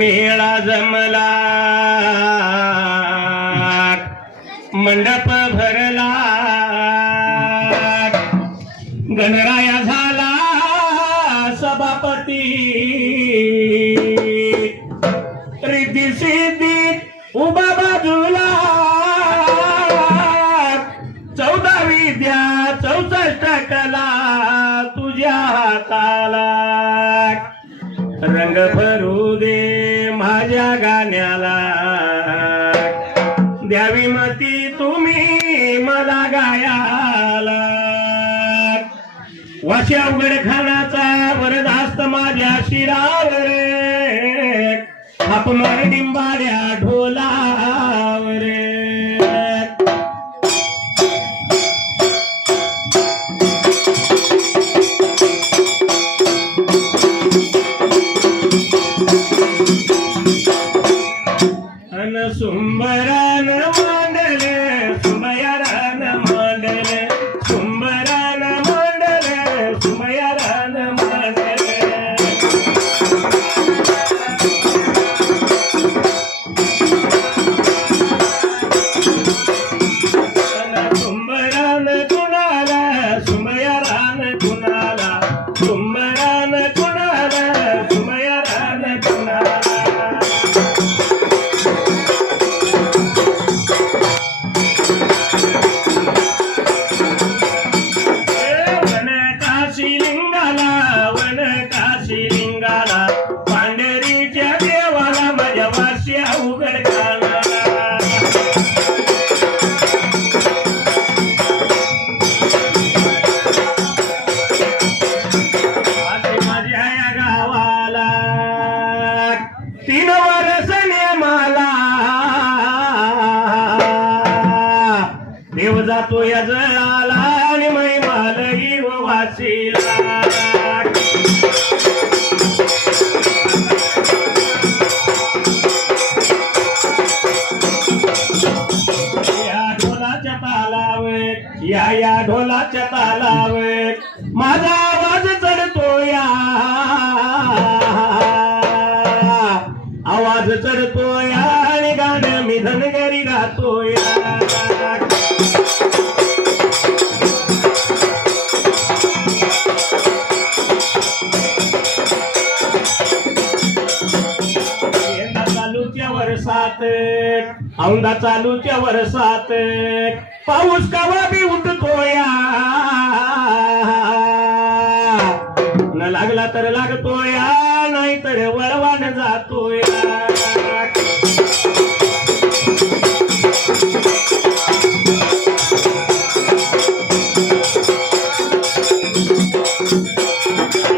मेळा जमला. मंडप भरला. गणराया झाला सभापती. रिद्धी सिद्धी उभा बाजूला. चौदा विद्या चौसष्ट कला तुझ्या हाताला. रंग अशी अवघड खानाचा वरदास्त माझ्या शिरावर. हाप ढोला औंदा चालूच्या वरसात पाऊस कवा बी उठतोया न लागला तर लागतोया नाहीतर नाही तर वळवान या.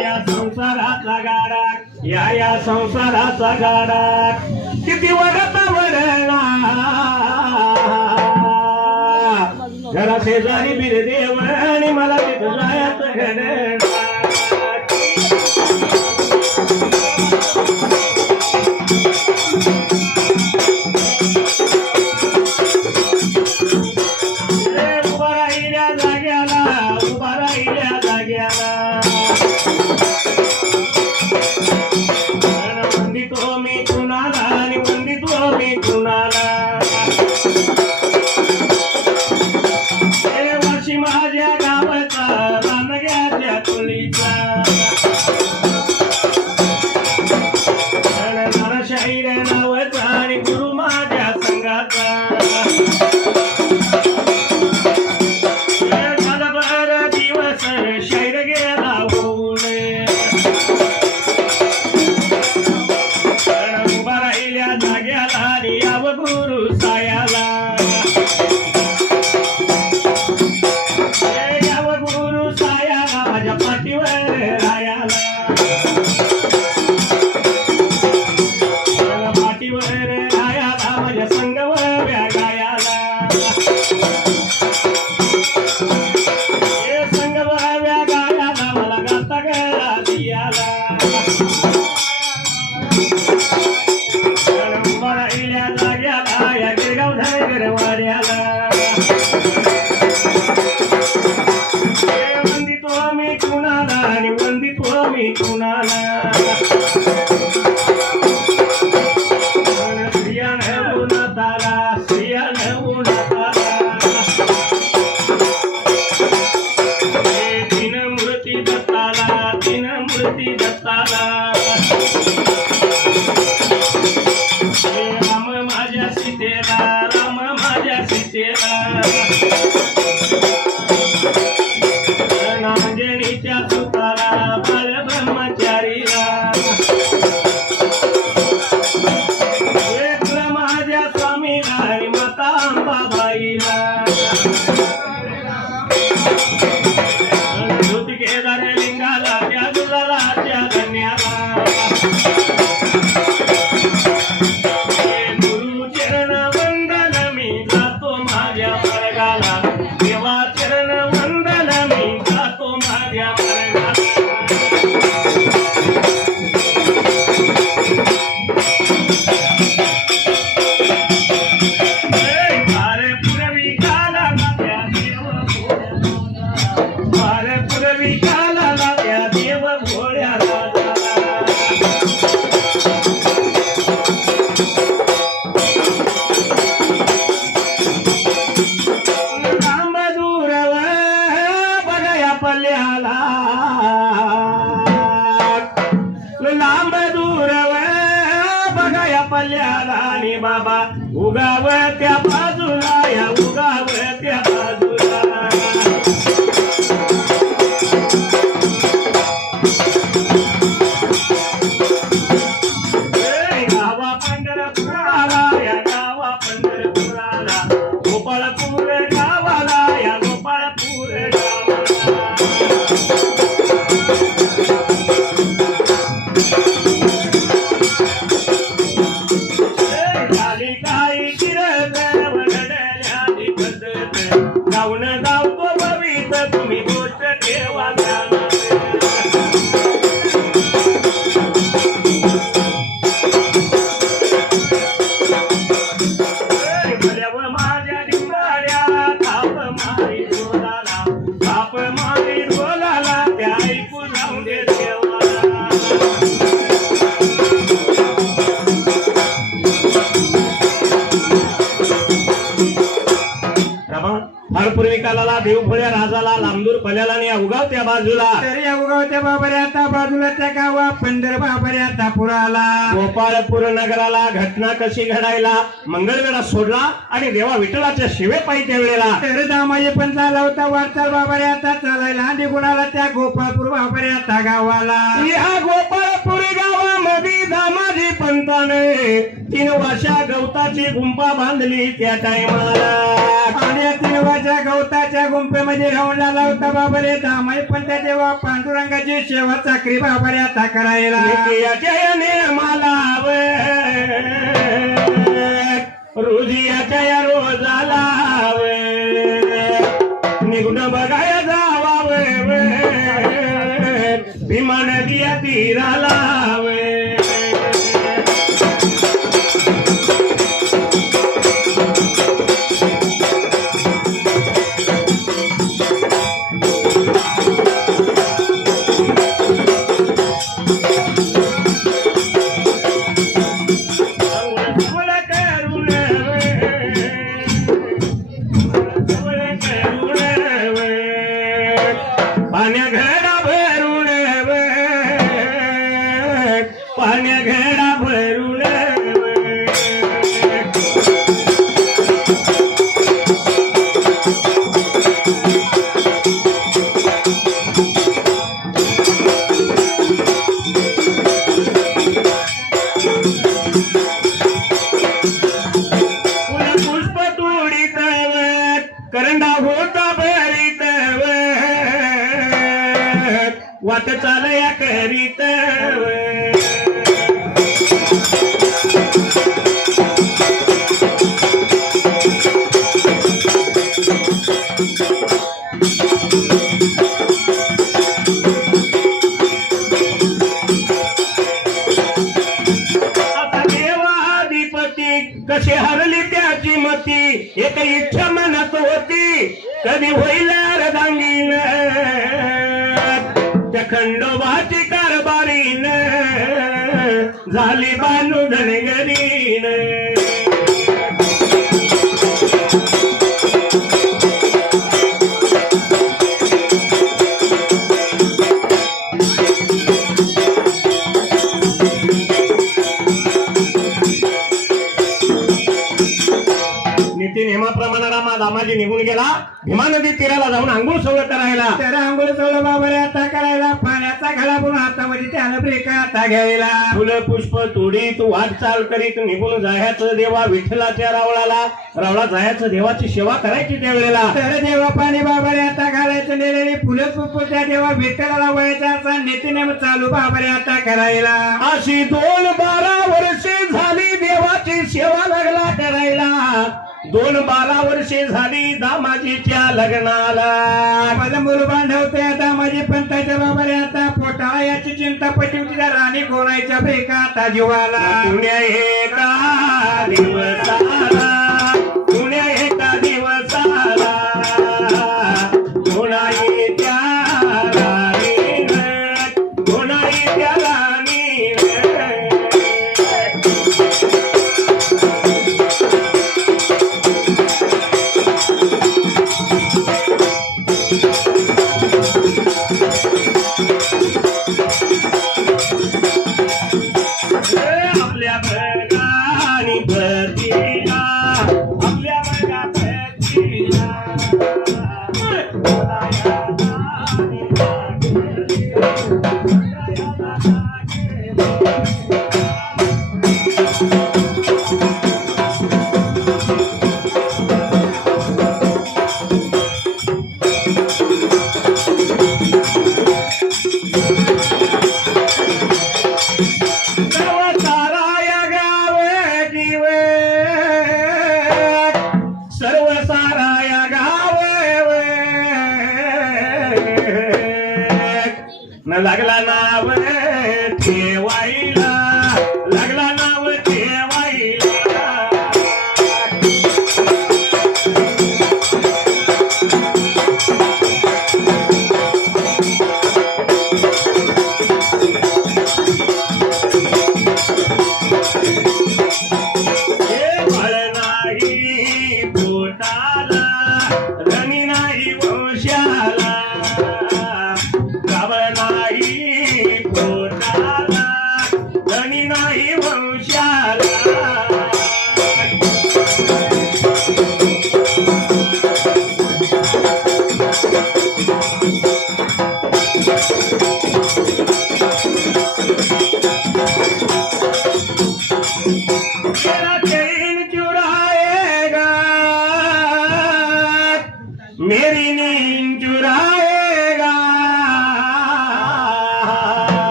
या संसाराचा गाडा या या संसाराचा गाडा. मला शेजारी बिर देव आणि मला तिथं जायचं गणित बाबा पंढर पुराला. गोपाळपूर नगराला घटना कशी घडायला? मंगळवेढा सोडला आणि देवा विठ्ठलाच्या शिवे पायी त्या वेळेला. तर दामाजी पण झाला होता वाटचाल बाबरे आता चालायला. आणि गुणाला त्या गोपाळपूर बाबरे आता गावाला. ह्या गोपाळपूर गावामध्ये दामाजी पंताने तीन वर्षा गवताची गुंपा बांधली. त्या टायमाला आणि तीन वर्षा गवताच्या गुंपेमध्ये राहून लागला होता बाबरे. दामाई पण त्या तेव्हा पांडुरंगाची शेवा चाकरी बाबरे आता करायला. याच्या मला रोजियाच्या या झाली बानू धनगरीन नीती नियमाप्रमाणे रामा दामाजी निघून गेला. भीमा नदी तीराला जाऊन आंघोळ सोळ करायला. तर आंघोळ चोळ बाबरे आता करायला. पाण्याचा खडा पण हातामध्ये त्याला ब्रेका आता घ्यायला. फुलं पुष्प तोडीत वाटचाल करीत निघून जायचं देवा विठ्ठलाच्या रावळाला. रावळा जायचं देवाची सेवा करायची त्यावेळेला तर देवा पाणी बाबारे आता घालायचं नेलेली फुलं पुष्प त्या देवा विठ्ठलाला वयाचा असा नीतीनेम चालू बाबारे आता करायला. अशी दोन बारा वर्षे झाली देवाची सेवा लागला करायला. दोन बारा वर्षे झाली दामाजीच्या लग्नाला. माझं मूल बांधवते माझी पंताच्या बाबारे आता याची चिंता पटवती त्या राणी कोणाच्या ब्रेका आता जीवाला दिवसाला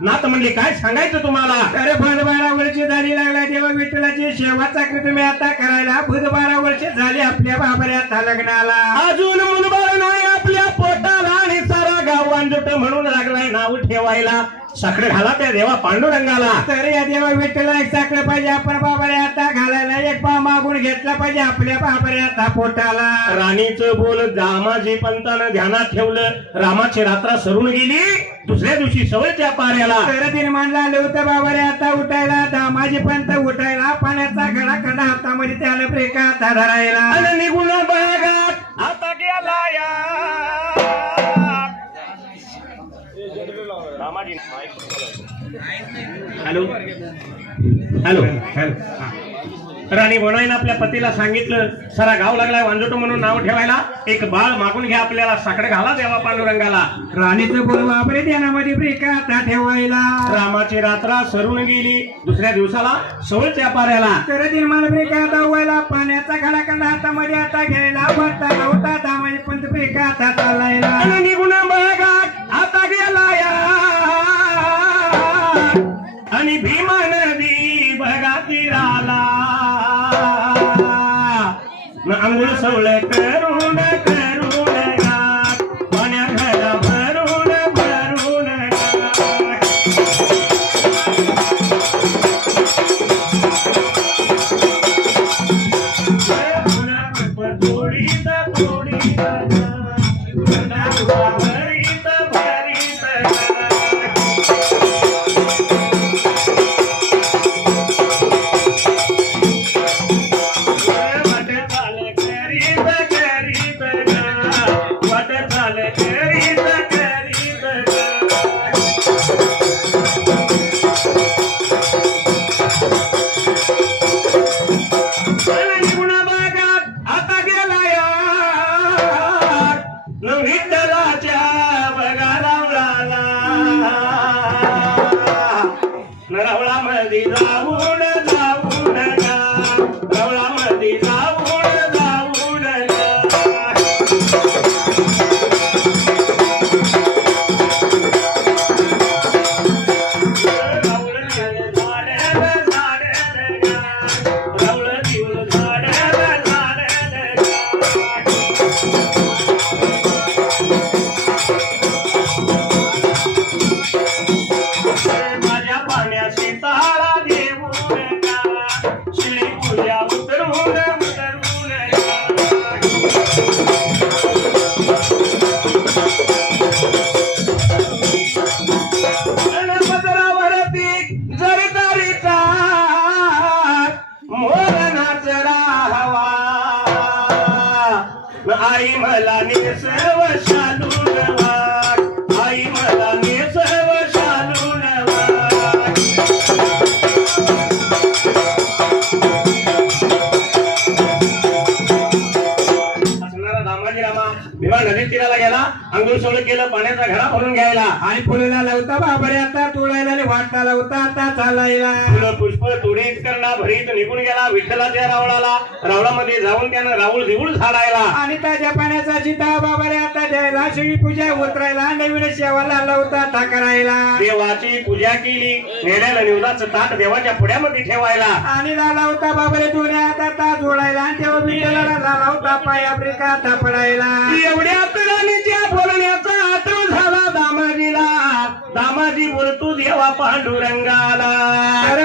नात म्हणली काय सांगायचं तुम्हाला? अरे भर बारा वर्ष झाली लागला तेव्हा विठ्ठलाची सेवाचा तुम्ही आता करायला. बुध बारा वर्ष झाली आपल्या बाबऱ्यात लग्नाला. अजून मुलबाळ गाव वांजुट म्हणून लागलाय नाव ठेवायला. साखर घाला त्या देवा पांडुरंगाला. तर या देवा विठ्ठला एक साकडं पाहिजे. आपण बाबऱ्या आता घालायला एक पा मागून घेतला पाहिजे आपल्या बाबऱ्या पोटाला. राणीचं बोल दामाजी पंतानं ध्यानात ठेवलं. रामाची रात्र सरून गेली. दुसऱ्या दिवशी सवयच्या पाऱ्याला. तर निर्माण झालं होतं बाबऱ्या आता उठायला दामाजी पंत उठायला. पाण्याचा घडा खडा हातामध्ये त्याला ब्रेका धरायला. निघून बघात आता गेला या. रामाजी हॅलो? हॅलो? राणी बोनाईनं आपल्या पतीला सांगितलं सारा गाव लागलाय वांजोटो म्हणून नाव ठेवायला. एक बाळ मागून घ्या आपल्याला साकडे घाला देवा पांडुरंगाला. राणीचं बोल बाबरे ध्यानामध्ये ब्रेका ठेवायला. रामाची रात्र सरून गेली. दुसऱ्या दिवसाला सवळच्या पाऱ्याला. तर निर्माण ब्रेका दावायला पाण्याचा घडा खडा हातामध्ये आता घ्यायला. वरता नव्हता दामाजी पंत ब्रेका हाता चालायला. निघून बघात न आंघोळ झाडायला. आणि ताज्या पाण्याचा चिता बाबरे आता द्यायला. शिवी पूजा उतरायला नवीन शेवाला लावता आता करायला देवाची पूजा केली. नेण्याला निवदाचं ताट देवाच्या पुढ्यामध्ये ठेवायला. आणि लावता बाबरे दोन्ही आता ता जोडायला. आणि तेव्हा विठ्ठलाला लावता पाया ब्रेका आता पडायला. एवढ्यात राणीच्या बोलण्याचा आठव झाला दामाजीला. दामाजी बोलतो देवा पांडुरंगाला.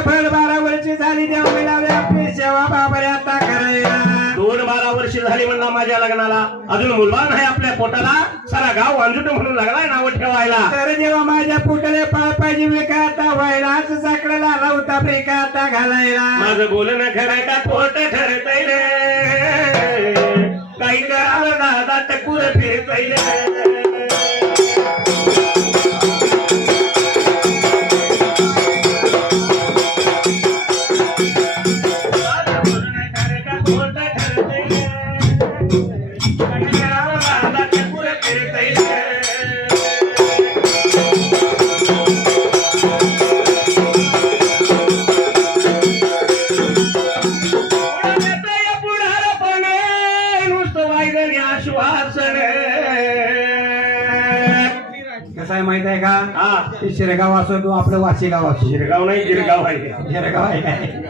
फळ बारा वर्षी झाली तेव्हा मिळाले आपली सेवा बाबरे आता करायला. दोन बारा वर्ष झाली म्हणला माझ्या लग्नाला. अजून मुलबान आहे आपल्या पोटाला. सारा गाव वांजुट म्हणून लागलाय नाव ठेवायला. तर जेव्हा माझ्या पुतळे पाय पाहिजे विका आता व्हायला असं साकड्याला लावता ब्रेका आता घालायला? माझं बोलणं खरं का? खोट ठरतय रे. काही करावं दादा टकूर फिरतय रे. शिरगाव असो किंवा आपलं वाशी गाव असो. शिरगाव नाही गिरगाव आहे. शिरगाव आहे. काय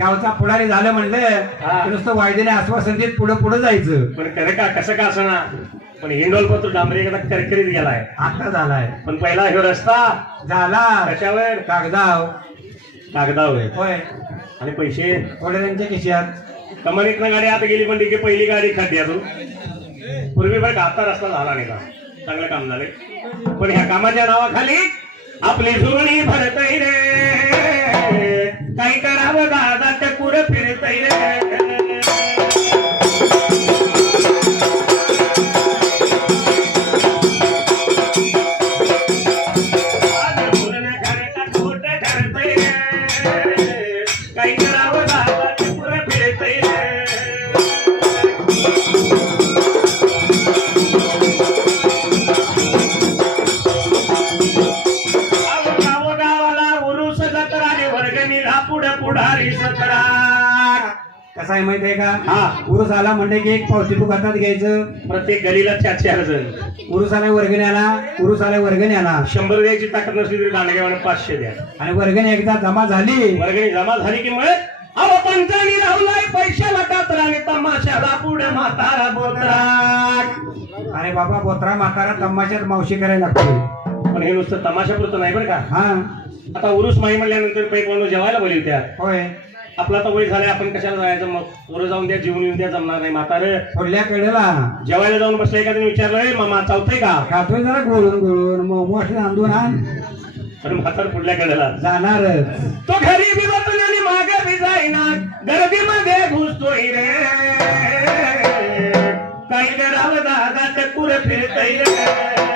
गावचा पुढारी झालं म्हणलं नुसतं वायदेने आश्वासन देत पुढे पुढे जायचं. पण खरं का कसं का असना पण हिंडोल पत्र डांबरे एकदा करकरीत गेलाय. आता झालाय. पण पहिला ह्यो रस्ता झाला. कशावर? कागदाव. कागदावर. होय. आणि पैसे? थोडे त्यांच्या खिशात. कमानीतनं गाडी आता गेली पण की पहिली गाडी खड्ड्यातून पूर्वी बरं आता रस्ता झाला नाही का? चांगलं काम झालंय. पण ह्या कामाच्या नावाखाली आपली जुळणी भरतय रे. काही करावं दादा टकूर फिरतय रे. कसं आहे माहीत आहे का हा। उरुस आला म्हणजे की एक पावशी तू हातात घ्यायचं. प्रत्येक गलीला चार चार जण उरुस आला वर्गणी आला उरुस आला वर्गणी आला शंभर द्यायची ताकद नसली तरी दांडग्यावर पाचशे द्या. आणि वर्गणी एकदा जमा झाली. वर्गणी जमा झाली की मग? अहो पंचानी लावलाय पैशाला कातरा आणि तमाशाला पुढे म्हातारा बोतरा. अरे बाबा बोत्रा म्हातारा तमाशात मावशी करायला लागते पण हे नुसतं तमाशापुरतं नाही बरं का? हा. आता उरुस माही म्हणल्यानंतर पैक माणूस जेवायला बोलली त्या होय. आपला तर वय झालाय आपण कशाला जायचं? मग पुढे जाऊन द्या जेवून येऊन द्या जमणार नाही म्हातारे. पुढल्या कडेला जेवायला जाऊन बसले एखाद्याने विचारलंय मामा चावतंय का? खातोय जरा गोळून गोळून मग मोठे आणून आण. पण म्हातार पुढल्या कडेला जाणारच. तो घरी बी बसून आणि मागे बी जाईना गर्दीमध्ये घुसतोय रे. काही करावं दादा टकूर फिरतय रे.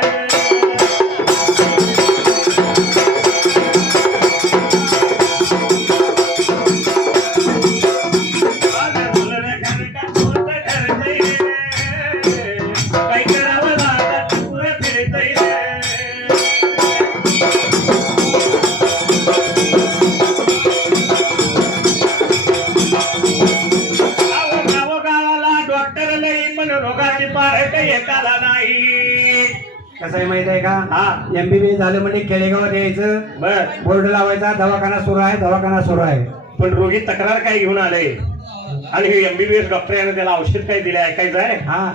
कसं आहे माहीत आहे का? हा. एमबीबी झालं म्हणजे खेडेगावात यायचं. बर. बोर्ड लावायचा दवाखाना सुरू आहे दवाखाना सुरू आहे. पण रोगी तक्रार काय घेऊन आले? आणि हे एमबीबीएस डॉक्टर यानं त्याला औषध काय दिले ऐकायचं आहे? हा.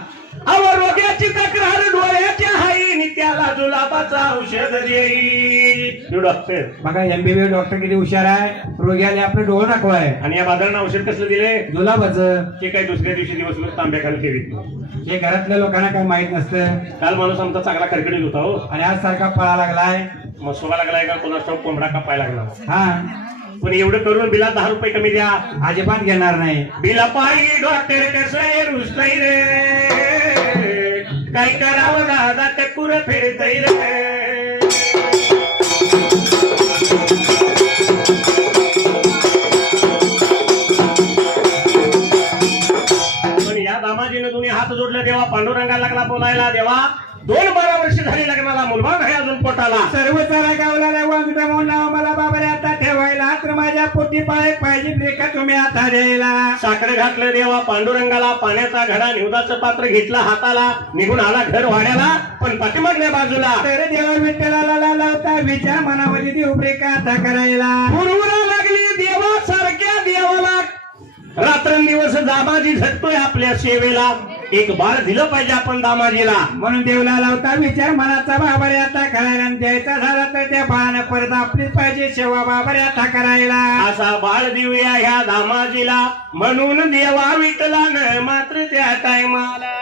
अहो रोग्याची तक्रार डोळ्याच्या हाईनी त्याला जुलाबाचा औषध ह्यो डॉक्टर बघा एमबीबी डॉक्टर किती हुशार आहे. रोग्याला आपले डोळ दाखवाय आणि या बाजारानं औषध कसलं दिले जुलाबाच. ते काय दुसऱ्या दिवशी दिवसभर तांब्याखाली ठेवीत. हे घरातल्या लोकांना काही माहीत नसतं. काल माणूस आमचा चांगला कडकडीत होता हो. आणि आज सारखा पळा लागलाय. मग सोबा लागलाय का? कोणाचा कोंबडा कापायला लागला? हा. पण एवढं करून बिला दहा रुपये कमी द्या. अजिबात घेणार नाही. बिला पायी डॉक्टर कसं रुसतय रे. काय करावं दादा टक्कुर फेडतय रे. बोलायला देवा. दोन बारा वर्ष झाली लग्नाला मुलगा नाही अजून पोटाला. सर्व सारा गावला वांगड मला बाबारे आता ठेवायला. तर माझ्या पोटी पाय पाहिजे ब्रेका तुम्ही आता द्यायला? साकडे घातलं देवा पांडुरंगाला पाण्याचा घडा निवदाचं पात्र घेतला हाताला निघून आला घर वाड्याला पण पाठीमागल्या बाजूला. तर देवा विठ्ठलाला लावता विचार मनामध्ये देव ब्रेका आता करायला. पुरवरा लागली देवा सारख्या देवाला. रात्रंदिवस दामाजी झटतोय आपल्या सेवेला. एक बाळ दिलं पाहिजे आपण दामाजीला. म्हणून देवला लावता विचार मनाचा बाबारे आता करायला आणि द्यायचा झाला तर त्या बाळानं परत आपलीच पाहिजे. सेवा बाबारे आता करायला. असा बाळ देऊया ह्या दामाजीला. म्हणून देवा विठलान मात्र त्या टायमाला.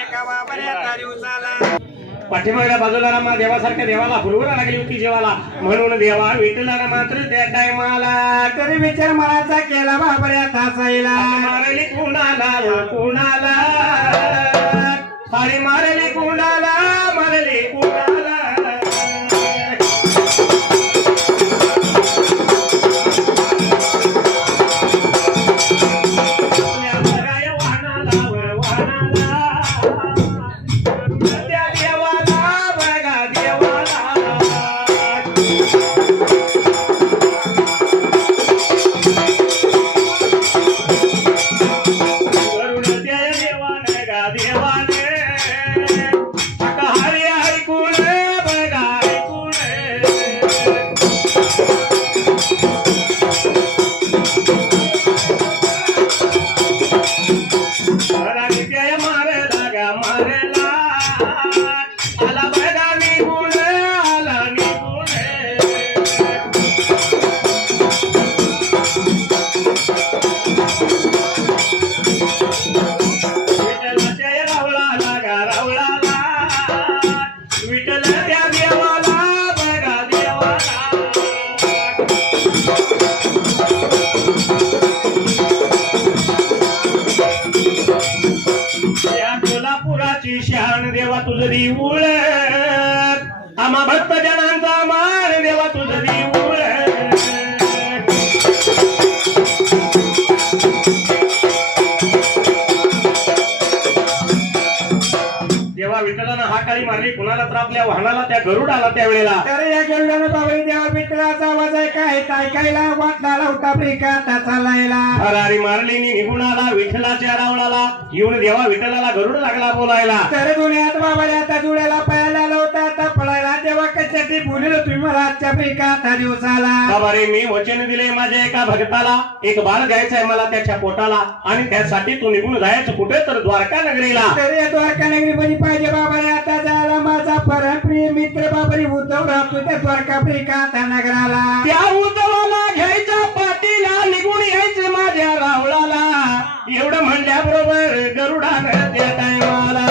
एका बाबारे आता दिवसाला? पाठीमागल्या बाजूला रामा देवासारख्या देवाला फुलवरा लागली होती जेवाला. म्हणून देवा विठलान मात्र त्या टायमाला तरी विचार मनाचा केला बाबारे आता असायला मारली कुणाला कुणाला? मारली कुणाला मारली कुणाला? वाहनाला त्या गरुडाला त्यावेळेला. तर या गेवल्यानं बाबाई देवा विठ्ठलाचा आवाज ऐकायचा ऐकायला वाटला होता ब्रेका आता चालायला? हरारी मारली निघून आला विठ्ठलाच्या रावणाला येऊन देवा विठ्ठलाला गरुड लागला बोलायला. तर दुनियात बाबाने आता जुड्याला कशासाठी बोललो तुम्ही मला आजच्या ब्रेका आता दिवसाला. बाबा रे मी वचन दिले माझ्या एका भक्ताला. एक बाळ द्यायचं आहे मला त्याच्या पोटाला. आणि त्यासाठी तू निघून जायचं कुठे तर द्वारका नगरीला तर या द्वारका नगरी मध्ये पाहिजे बाबाने आता जायला माझा परमप्रिय मित्र बाबारी उद्धव राहतो त्या द्वारका ब्रेका आता नगराला. त्या उद्धवाला घ्यायच्या पाठीला निघून यायचं माझ्या रावळाला. एवढं म्हणल्याबरोबर गरुडानं त्या टायमाला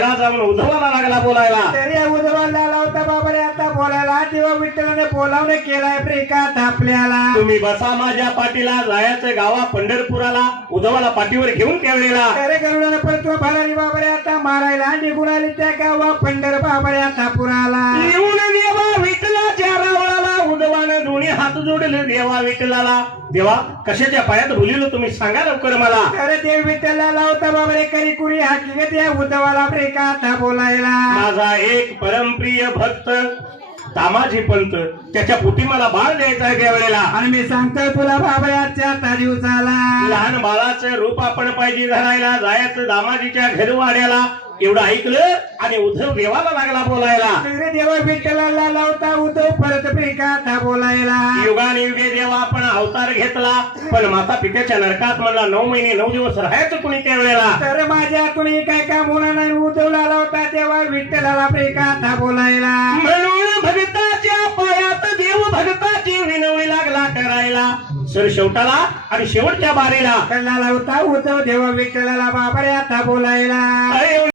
गेला जाऊन उद्धवाला लागला बोलायला. तरी उजवाला लावता बाबा रे आता बोलायला तेव्हा विठ्ठलाने बोलावणे केलाय प्रेकात आपल्याला. तुम्ही बसा माझ्या पाठीला जायचं गावा पंढरपुराला उद्धवाला पाठीवर घेऊन त्यावेळेला. अरे गरुडाने परत भरारी बाबा रे आता मारायला निघून आली त्या गावा पंढर बाबा रे आता पुराला. येऊन हात जोडले देवा विठ्ठलाला. देवा कशाच्या पायात बोलिलो तुम्ही? सांगा लवकर मला. अरे ते विठ्ठला लावता बाबा रे करी कुरी हाकली त्या उद्धवाला प्रेकात बोलायला. माझा एक परमप्रिय भक्त तामाजी पंत त्याच्या पोटी मला बाळ द्यायचा आहे त्यावेळेला. आणि मी सांगतोय तुला बाबा रे आजच्या आता दिवसाला. लहान बाळाचं रूप आपण पाहिजे धरायला जायचं दामाजीच्या घरवाड्याला. एवढं ऐकलं आणि उद्धव देवाला लागला बोलायला. सगळे देवा विठ्ठलाला लावता उद्धव परत प्रेकात बोलायला. युगाने युगे देवा आपण अवतार घेतला पण माता पित्याच्या नरकात मला नऊ महिने नऊ दिवस राहायचं कुणी त्यावेळेला? तर माझ्या कुणी काय काम होणार नाही उद्धवला लावता तेव्हा विठ्ठलाला प्रेकात बोलायला. म्हणून भगताच्या पायात देव भगताची विनवणी लागला करायला. सर शेवटाला आणि शेवटच्या बारीला. त्याला लावता उद्धव देवा विठ्ठलाला बाबा आता बोलायला. अरे